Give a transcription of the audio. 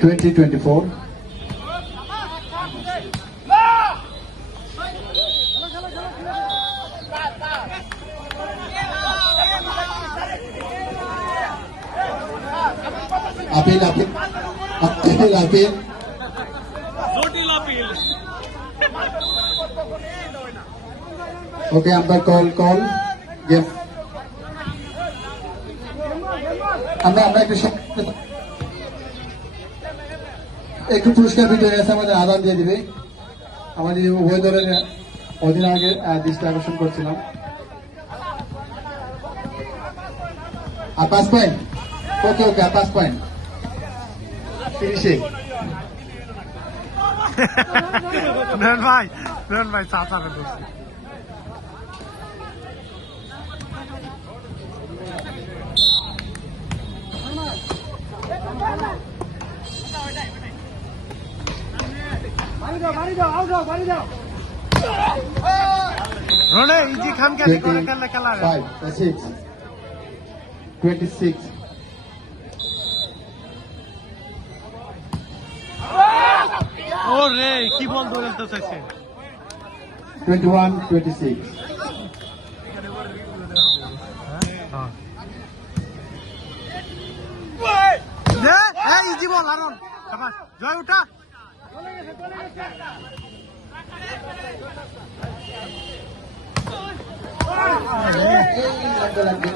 2024. Appeal. Okay, umpire call. Game. আমরা একটু পুরস্কার বিতরণ আছে, আমাদের আদান দিয়ে দিবে। আমাদের উভয় দলের অধিনায়কের দৃষ্টি আকর্ষণ করছিলাম। আর 5 পয়েন্ট। ওকে, আর 5 পয়েন্ট। ফিনিশে নয়ন ভাই চাচাকে বলছি। রনে ইজি খান কে করে খেলা 5 6 26 ওরে কি বল ধরতে চাইছে 21 26 ইজি বল আরন জয় উঠা লাগবে